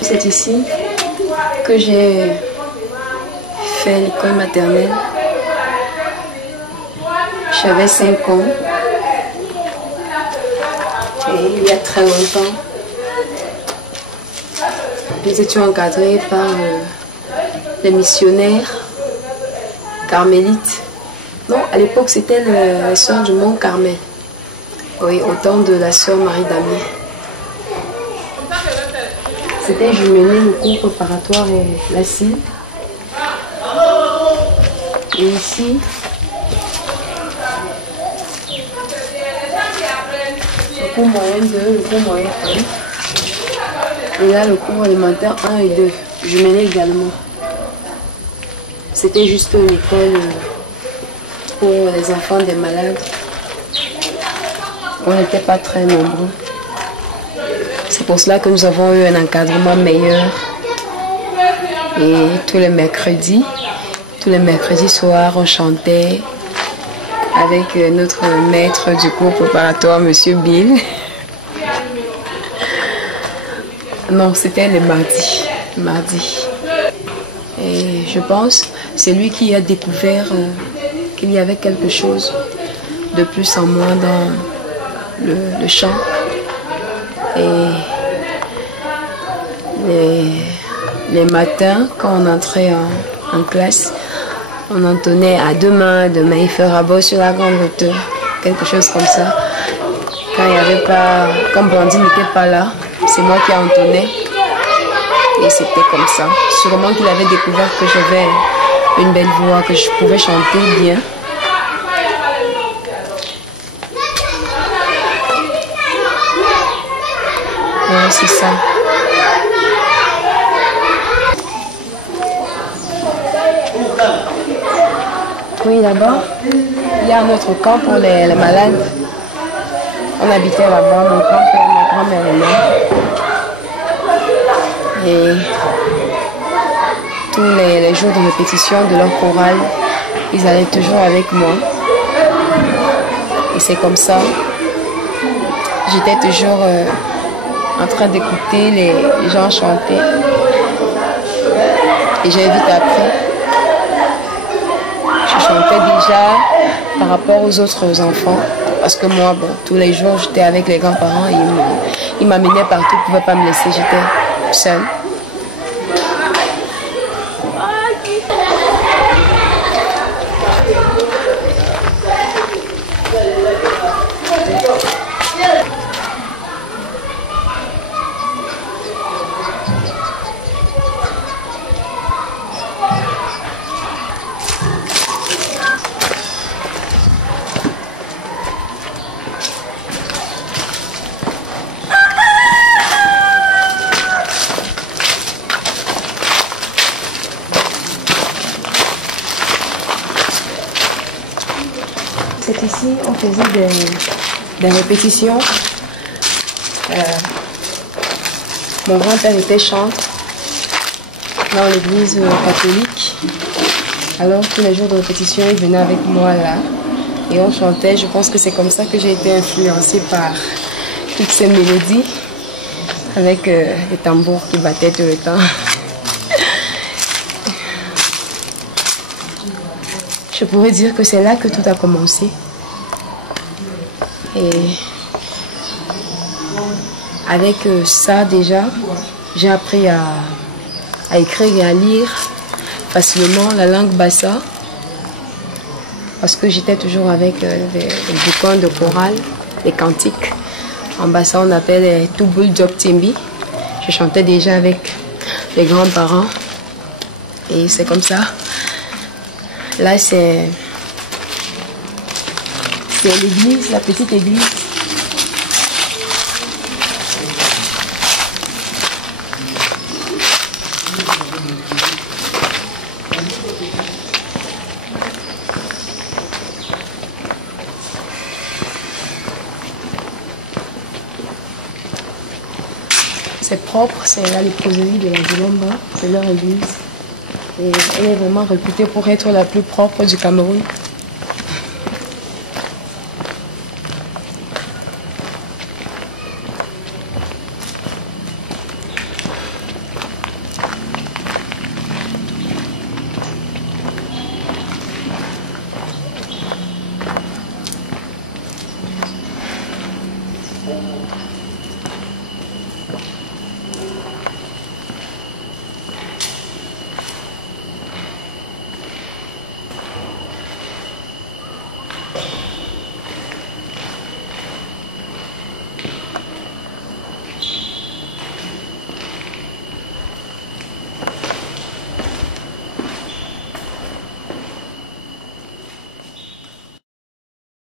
C'est ici que j'ai fait l'école maternelle. J'avais 5 ans. Et il y a très longtemps, nous étions encadrés par les missionnaires carmélites. Non, à l'époque, c'était la sœur du Mont Carmel. Oui, au temps de la sœur Marie Damien. C'était jumelé le cours préparatoire et la CIL. Et ici, le cours moyen 2, le cours moyen 1. Et là, le cours élémentaire 1 et 2, jumelé également. C'était juste une école pour les enfants des malades. On n'était pas très nombreux. C'est pour cela que nous avons eu un encadrement meilleur. Et tous les mercredis soirs, on chantait avec notre maître du cours préparatoire, Monsieur Bill. Non, c'était le mardi. Et je pense, c'est lui qui a découvert qu'il y avait quelque chose de plus en moi dans le chant. Et les matins, quand on entrait en classe, on entonnait à demain, il fera beau sur la grande route, quelque chose comme ça. Quand il n'y avait pas, comme Brandy n'était pas là, c'est moi qui entonnais. Et c'était comme ça. Sûrement qu'il avait découvert que j'avais une belle voix, que je pouvais chanter bien. Ouais, c'est ça. Oui, là-bas, il y a un autre camp pour les malades. On habitait là-bas, mon grand-père, ma grand-mère et moi. Et tous les jours de répétition de leur chorale, ils allaient toujours avec moi. Et c'est comme ça. J'étais toujours en train d'écouter les gens chanter. Et j'ai vite appris. Je chantais déjà par rapport aux autres enfants. Parce que moi, bon, tous les jours, j'étais avec les grands-parents. Ils m'amenaient partout, ils ne pouvaient pas me laisser. J'étais seule. C'est ici, on faisait des répétitions. Mon grand-père était chantre dans l'église catholique. Alors tous les jours de répétition, il venait avec moi là. Et on chantait. Je pense que c'est comme ça que j'ai été influencée par toutes ces mélodies. Avec les tambours qui battaient tout le temps. Je pourrais dire que c'est là que tout a commencé. Et avec ça déjà, j'ai appris à écrire et à lire facilement la langue bassa. Parce que j'étais toujours avec les bouquins de chorale, les cantiques. En bassa, on appelle les Tubul Job Timbi. Je chantais déjà avec les grands-parents. Et c'est comme ça. Là, c'est l'église, la petite église. c'est propre, c'est la léproserie de la Zilomba, c'est leur église. Et elle est vraiment réputée pour être la plus propre du Cameroun.